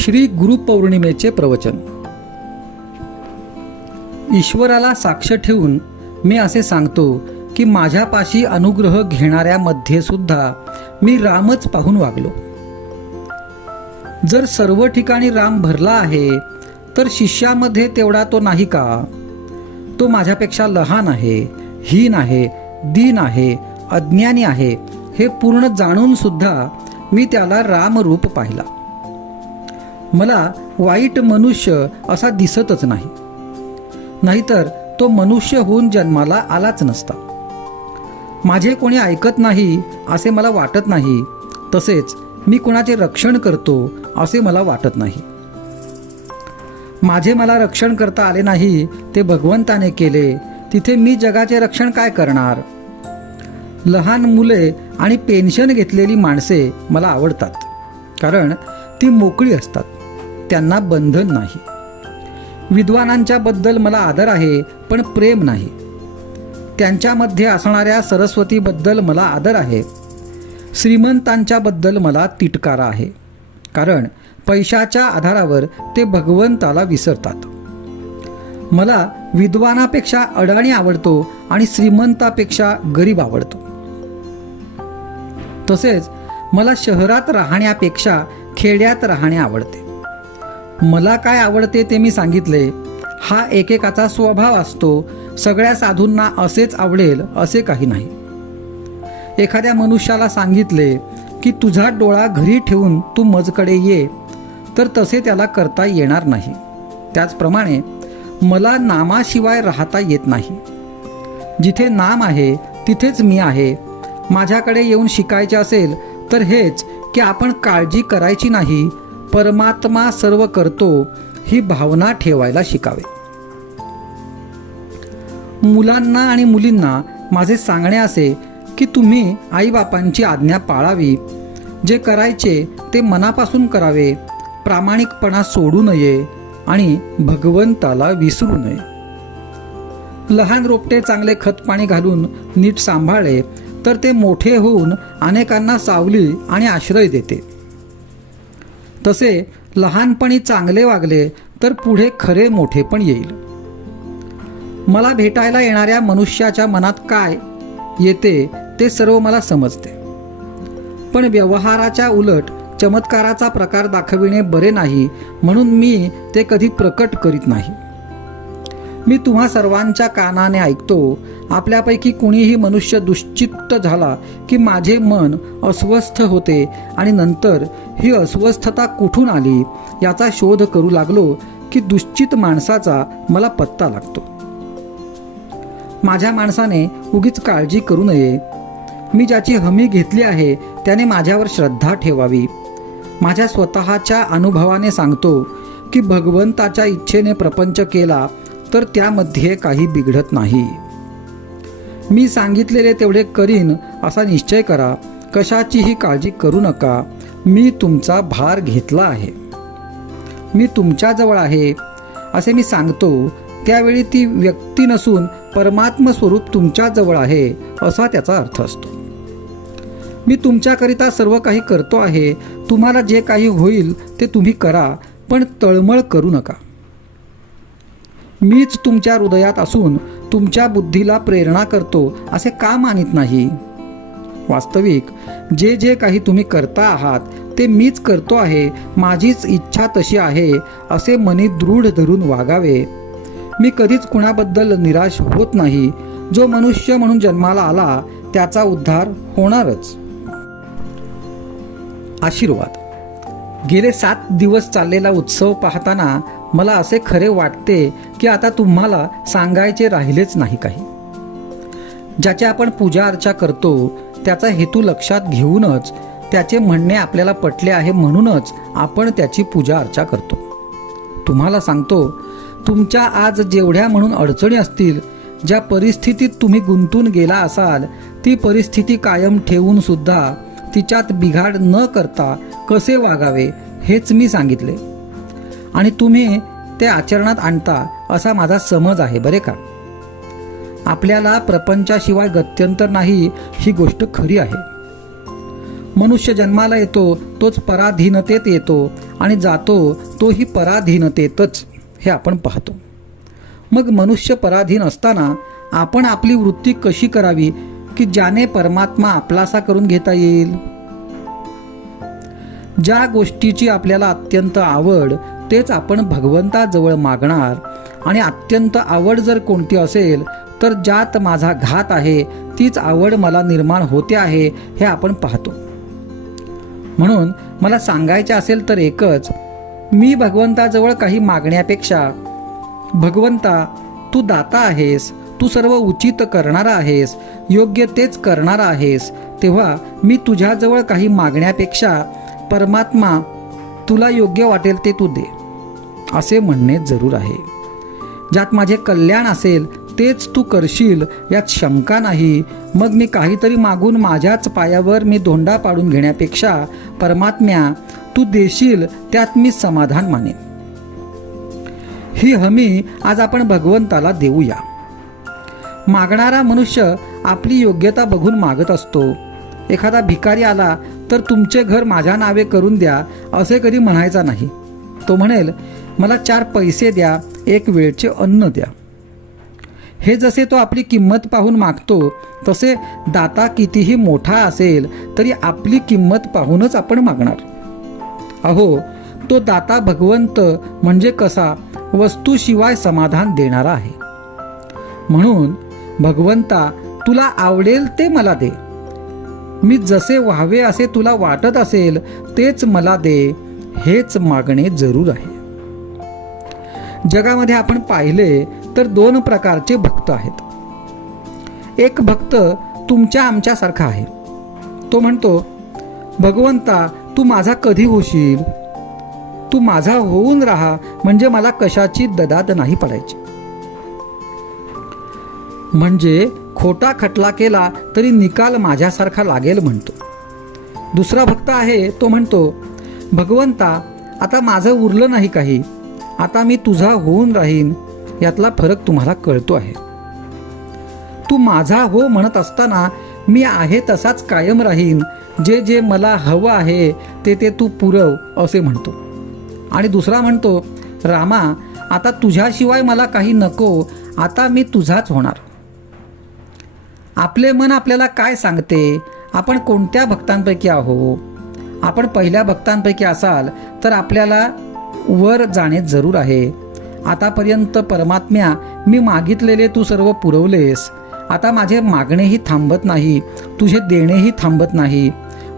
श्री गुरुपौर्णिमेचे प्रवचन. ईश्वराला साक्ष ठेवून मी असे सांगतो की माझ्यापाशी अनुग्रह घेणाऱ्यामध्ये सुद्धा मी रामच पाहून वागलो. जर सर्व ठिकाणी राम भरला आहे तर शिष्यामध्ये तेवढा तो नाही का? तो माझ्यापेक्षा लहान आहे, हीन आहे, दीन आहे, अज्ञानी आहे हे पूर्ण जाणून सुद्धा मी त्याला रामरूप पाहिला. मला वाईट मनुष्य असा दिसतच नाही, नाहीतर तो मनुष्य होऊन जन्माला आलाच नसता. माझे कोणी ऐकत नाही असे मला वाटत नाही, तसेच मी कोणाचे रक्षण करतो असे मला वाटत नाही. माझे मला रक्षण करता आले नाही, ते भगवंताने केले, तिथे मी जगाचे रक्षण काय करणार? लहान मुले आणि पेन्शन घेतलेली माणसे मला आवडतात, कारण ती मोकळी असतात, त्यांना बंधन नाही. विद्वानांच्या बद्दल मला आदर आहे, पण प्रेम नाही. त्यांच्यामध्ये असणाऱ्या सरस्वतीबद्दल मला आदर आहे. श्रीमंतांच्या बद्दल मला तिटकारा आहे, कारण पैशाच्या आधारावर ते भगवंताला विसरतात. मला विद्वानापेक्षा अडाणी आवडतो आणि श्रीमंतापेक्षा गरीब आवडतो. तसेच मला शहरात राहण्यापेक्षा खेड्यात राहणे आवडते. मला काय आवडते ते मी सांगितले. हा एकेकाचा स्वभाव असतो. सगळ्या साधूंना असेच आवडेल असे काही नाही. एखाद्या मनुष्याला सांगितले की तुझा डोळा घरी ठेवून तू मजकडे ये, तर तसे त्याला करता येणार नाही. त्याचप्रमाणे मला नामाशिवाय राहता येत नाही. जिथे नाम आहे तिथेच मी आहे. माझ्याकडे येऊन शिकायचे असेल तर हेच की आपण काळजी करायची नाही, परमात्मा सर्व करतो ही भावना ठेवायला शिकावे. मुलांना आणि मुलींना माझे सांगणे असे की तुम्ही आईबापांची आज्ञा पाळावी. जे करायचे ते मनापासून करावे, प्रामाणिकपणा सोडू नये आणि भगवंताला विसरू नये. लहान रोपटे चांगले खतपाणी घालून नीट सांभाळले तर ते मोठे होऊन अनेकांना सावली आणि आश्रय देते. तसे लहानपणी चांगले वागले तर पुढे खरे मोठे पण येईल. मला भेटायला येणाऱ्या मनुष्याच्या मनात काय येते ते सर्व मला समजते, पण व्यवहाराच्या उलट चमत्काराचा प्रकार दाखविणे बरे नाही, म्हणून मी ते कधी प्रकट करीत नाही. मी तुम्हा सर्वांच्या कानाने ऐकतो. आपल्यापैकी कुणीही मनुष्य दुश्चित्त झाला की माझे मन अस्वस्थ होते आणि नंतर ही अस्वस्थता कुठून आली याचा शोध करू लागलो की दुश्चित माणसाचा मला पत्ता लागतो. माझ्या माणसाने उगीच काळजी करू नये. मी ज्याची हमी घेतली आहे त्याने माझ्यावर श्रद्धा ठेवावी. माझ्या स्वतःच्या अनुभवाने सांगतो की भगवंताच्या इच्छेने प्रपंच केला तर त्यामध्ये काही बिघडत नाही. मी सांगितलेले तेवढे करीन असा निश्चय करा. कशाचीही काळजी करू नका. मी तुमचा भार घेतला आहे. मी तुमच्याजवळ आहे असे मी सांगतो त्यावेळी ती व्यक्ती नसून परमात्म स्वरूप तुमच्याजवळ आहे असा त्याचा अर्थ असतो. मी तुमच्याकरिता सर्व काही करतो आहे. तुम्हाला जे काही होईल ते तुम्ही करा, पण तळमळ करू नका. मीच तुमच्या हृदयात असून तुमच्या बुद्धीला प्रेरणा करतो असे का मानित नाही? वास्तविक जे जे काही तुम्ही करता आहात ते मीच करतो आहे, माझीच इच्छा तशी आहे असे मनी दृढ धरून वागावे. मी कधीच कुणाबद्दल निराश होत नाही. जो मनुष्य म्हणून जन्माला आला त्याचा उद्धार होणारच. आशीर्वाद. गेले 7 दिवस चाललेला उत्सव पाहताना मला असे खरे वाटते की आता तुम्हाला सांगायचे राहिलेच नाही काही. ज्याची आपण पूजा अर्चा करतो त्याचा हेतू लक्षात घेऊनच, त्याचे म्हणणे आपल्याला पटले आहे म्हणूनच आपण त्याची पूजा अर्चा करतो. तुम्हाला सांगतो, तुमच्या आज जेवढ्या म्हणून अडचणी असतील, ज्या परिस्थितीत तुम्ही गुंतून गेला असाल, ती परिस्थिती कायम ठेवून सुद्धा तिच्यात बिघाड न करता कसे वागावे हेच मी सांगितले आणि तुम्ही ते आचरणात आणता असा माझा समज आहे बरे का. आपल्याला प्रपंचाशिवाय गत्यंतर नाही ही गोष्ट खरी आहे. मनुष्य जन्माला येतो तोच पराधीनतेत येतो आणि जातो तोही पराधीनतेतच, हे आपण पाहतो. मग मनुष्य पराधीन असताना आपण आपली वृत्ती कशी करावी की ज्याने परमात्मा आपलासा करून घेता येईल? ज्या गोष्टीची आपल्याला अत्यंत आवड तेच आपण भगवंताजवळ मागणार, आणि अत्यंत आवड जर कोणती असेल तर ज्यात माझा घात आहे तीच आवड मला निर्माण होते आहे, हे आपण पाहतो. म्हणून मला सांगायचे असेल तर एकच, मी भगवंताजवळ काही मागण्यापेक्षा, भगवंता तू दाता आहेस, तू सर्व उचित करणारा आहेस, योग्य तेच करणारा आहेस, तेव्हा मी तुझ्याजवळ काही मागण्यापेक्षा परमात्मा तुला योग्य वाटेल ते तू दे, असे म्हणणे जरूर आहे. ज्यात माझे कल्याण असेल तेच तू करशील यात शंका नाही. मग मी काहीतरी मागून माझ्याच पायावर मी धोंडा पाडून घेण्यापेक्षा परमात्म्या तू देशील त्यात मी समाधान मानेन. ही हमी आज आपण भगवंताला देऊया. मागणारा मनुष्य आपली योग्यता बघून मागत असतो. एखादा भिकारी आला तर तुमचे घर माझ्या नावे करून द्या असे कधी म्हणायचा नाही. तो म्हणेल मला 4 पैसे द्या, 1 वेळचे अन्न द्या. हे जसे तो आपली किंमत पाहून मागतो तसे दाता कितीही मोठा असेल तरी आपली किंमत पाहूनच आपण मागणार. अहो तो दाता भगवंत म्हणजे कसा, वस्तूशिवाय समाधान देणारा आहे. म्हणून भगवंता तुला आवडेल ते मला दे, मी जसे व्हावे असे तुला वाटत असेल तेच मला दे, हेच मागणे जरूर आहे. जगामध्ये आपण पाहिले तर 2 प्रकारचे भक्त आहेत. एक भक्त तुमच्या आमच्यासारखा आहे. तो म्हणतो भगवंता तू माझा कधी होशील, तू माझा होऊन राहा म्हणजे मला कशाची ददात नाही पडायची. म्हणजे खोटा खटला केला तरी निकाल माझ्यासारखा लागेल म्हणतो. दुसरा भक्त आहे तो म्हणतो भगवंता आता माझं उरलं नाही काही, आता मी तुझा होऊन राहीन. यातला फरक तुम्हाला कळतो आहे. तू माझा हो म्हणत असताना मी आहे तसाच कायम राहीन, जे जे मला हवं आहे ते ते तू पुरव असे म्हणतो. आणि दुसरा म्हणतो रामा आता तुझ्याशिवाय मला काही नको, आता मी तुझाच होणार. आपले मन आपल्याला काय सांगते, आपण कोणत्या भक्तांपैकी आहो? आपण पहिल्या भक्तांपैकी असाल तर आपल्याला वर जाणे जरूर आहे. आतापर्यंत परमात्म्या मी मागितलेले तू सर्व पुरवलेस, आता माझे मागणेही थांबत नाही, तुझे देणेही थांबत नाही.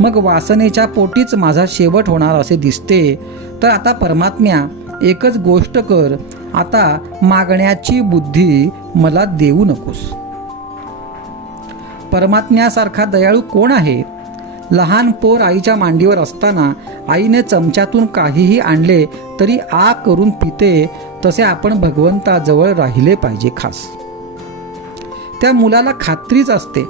मग वासनेच्या पोटीच माझा शेवट होणार असे दिसते. तर आता परमात्म्या एकच गोष्ट कर, आता मागण्याची बुद्धी मला देऊ नकोस. परमात्म्यासारखा दयाळू कोण आहे? लहान पोर आईच्या मांडीवर असताना आईने चमच्यातून काहीही आणले तरी आ करून पिते, तसे आपण भगवंताजवळ राहिले पाहिजे. खास त्या मुलाला खात्रीच असते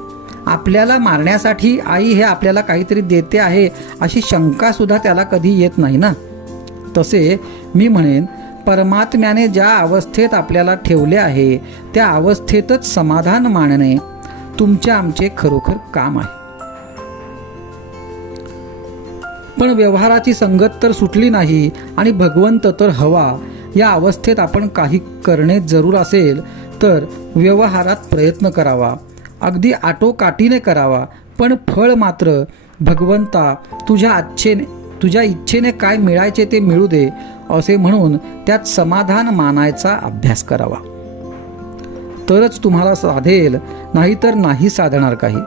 आपल्याला मारण्यासाठी आई हे आपल्याला काहीतरी देते आहे अशी शंका सुद्धा त्याला कधी येत नाही ना. तसे मी म्हणेन परमात्म्याने ज्या अवस्थेत आपल्याला ठेवले आहे त्या अवस्थेतच समाधान मानणे तुमचे आमचे खरोखर काम आहे. पण व्यवहाराची संगत तर सुटली नाही आणि भगवंत तर हवा. या अवस्थेत आपण काही करणे जरूर असेल तर व्यवहारात प्रयत्न करावा, अगदी आटोकाटीने करावा, पण फळ मात्र भगवंता तुझ्या इच्छेने काय मिळायचे ते मिळू दे असे म्हणून त्यात समाधान मानायचा अभ्यास करावा. तरच तुम्हाला साधेल, नाहीतर नाही साधणार काही.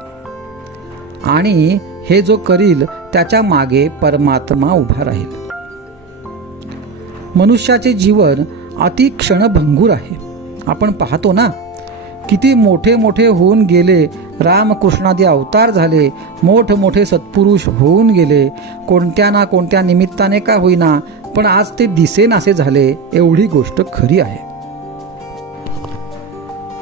आणि हे जो करील त्याच्या मागे परमात्मा उभा राहील. मनुष्याचे जीवन अति क्षणभंगूर आहे. आपण पाहतो ना, किती मोठे मोठे होऊन गेले, रामकृष्णादी अवतार झाले, मोठमोठे सत्पुरुष होऊन गेले, कोणत्या ना कोणत्या निमित्ताने का होईना, पण आज ते दिसेनासे झाले. एवढी गोष्ट खरी आहे.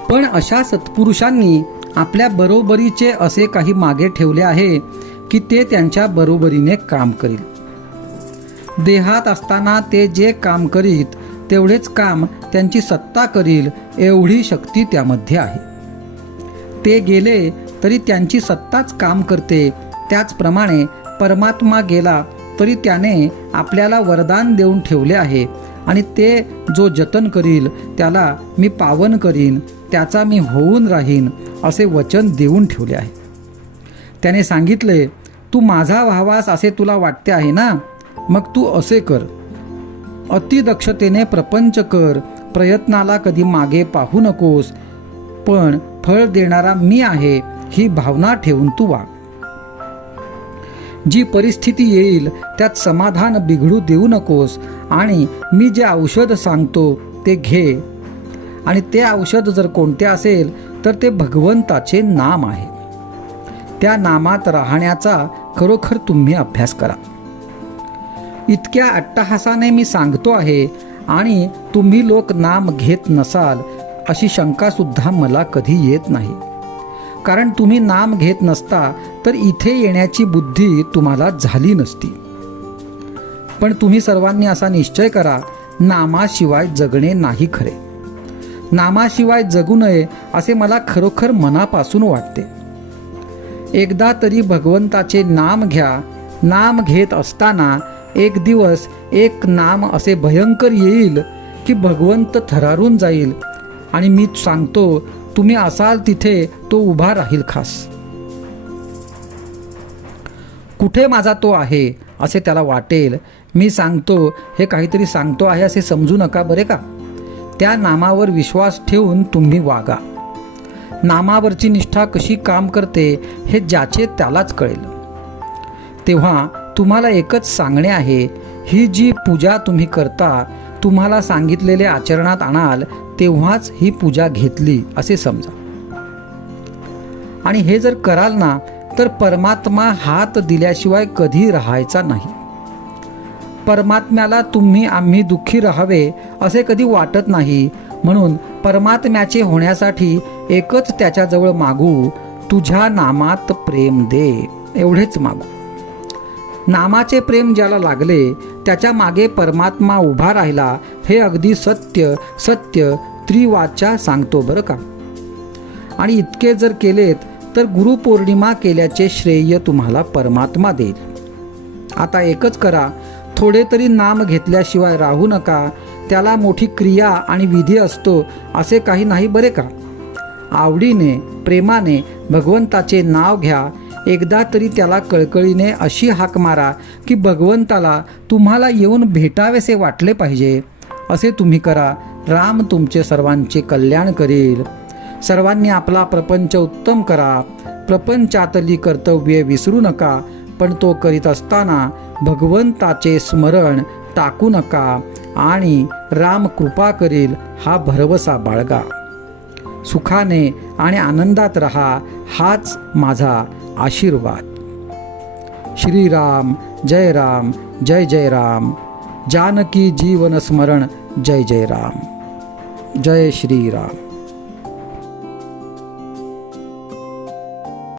पण अशा सत्पुरुषांनी आपल्या बरोबरीचे असे काही मागे ठेवले आहे की ते त्यांच्या बरोबरीने काम करील. देहात असताना ते जे काम करीत तेवढेच काम त्यांची सत्ता करील, एवढी शक्ती त्यामध्ये आहे. ते गेले तरी त्यांची सत्ताच काम करते, त्याचप्रमाणे परमात्मा गेला तरी त्याने आपल्याला वरदान देऊन ठेवले आहे आणि ते जो जतन करील त्याला मी पावन करीन, त्याचा मी होऊन राहीन असे वचन देऊन ठेवले आहे. त्याने सांगितले, तू माझा व्हावास असे तुला वाटते आहे ना, मग तू असे कर. अतिदक्षतेने प्रपंच कर, प्रयत्नाला कधी मागे पाहू नकोस, पण फळ देणारा मी आहे ही भावना ठेवून तू वाग. जी परिस्थिती येईल त्यात समाधान बिघडू देऊ नकोस आणि मी जे औषध सांगतो ते घे. आणि ते औषध जर कोणते असेल तर ते भगवंताचे नाम आहे. त्या नामात राहण्याचा खरोखर तुम्ही अभ्यास करा. इतक्या अट्टहासाने मी सांगतो आहे आणि तुम्ही लोक नाम घेत नसाल अशी शंका सुद्धा मला कधी येत नाही. कारण तुम्ही नाम घेत नसता तर इथे येण्याची बुद्धी तुम्हाला झाली नसती. पण तुम्ही सर्वांनी असा निश्चय करा, नामाशिवाय जगणे नाही खरे. नामाशिवाय जगू नये असे मला खरोखर मनापासून वाटते. एकदा तरी भगवंताचे नाम घ्या. नाम घेत असताना एक दिवस एक नाम असे भयंकर येईल की भगवंत थरारून जाईल आणि मी सांगतो तुम्ही असाल तिथे तो उभा राहील खास. कुठे माझा तो आहे असे त्याला वाटेल. मी सांगतो हे काहीतरी सांगतो आहे असे समजू नका बरे का. त्या नामावर विश्वास ठेवून तुम्ही वागा. नामावरची निष्ठा कशी काम करते हे ज्याचे त्यालाच कळेल. तेव्हा तुम्हाला एकच सांगणे आहे, ही जी पूजा तुम्ही करता तुम्हाला सांगितलेले आचरणात आणाल तेव्हाच ही पूजा घेतली असे समजा. आणि हे जर कराल ना तर परमात्मा हात दिल्याशिवाय कधी राहायचा नाही. परमात्म्याला आम्ही दुःखी राहावे असे कधी वाटत नाही. म्हणून परमात्म्याचे होण्यासाठी एकच त्याच्याजवळ मागू, तुझ्या नामात प्रेम दे, एवढेच मागू. नामाचे प्रेम ज्याला लागले त्याच्या मागे परमात्मा उभा राहिला हे अगदी सत्य सत्य त्रिवाच्या सांगतो बरं का. आणि इतके जर केलेत तर गुरुपौर्णिमा केल्याचे श्रेय तुम्हाला परमात्मा देईल. आता एकच करा, थोडे तरी नाम घेतल्याशिवाय राहू नका. त्याला मोठी क्रिया आणि विधी असतो असे काही नाही बरे का. आवडीने प्रेमाने भगवंताचे नाव घ्या. एकदा तरी त्याला कळकळीने अशी हाक मारा की भगवंताला तुम्हाला येऊन भेटावेसे वाटले पाहिजे. असे तुम्ही करा. राम तुमचे सर्वांचे कल्याण करेल. सर्वांनी आपला प्रपंच उत्तम करा. प्रपंचातली कर्तव्ये विसरू नका, पण तो करीत असताना भगवंताचे स्मरण टाकू नका आणि राम कृपा करील हा भरवसा बाळगा. सुखाने आणि आनंदात रहा हाच माझा आशीर्वाद. श्रीराम जय राम जय जय राम. जानकी जीवन स्मरण जय जय राम. जय श्रीराम.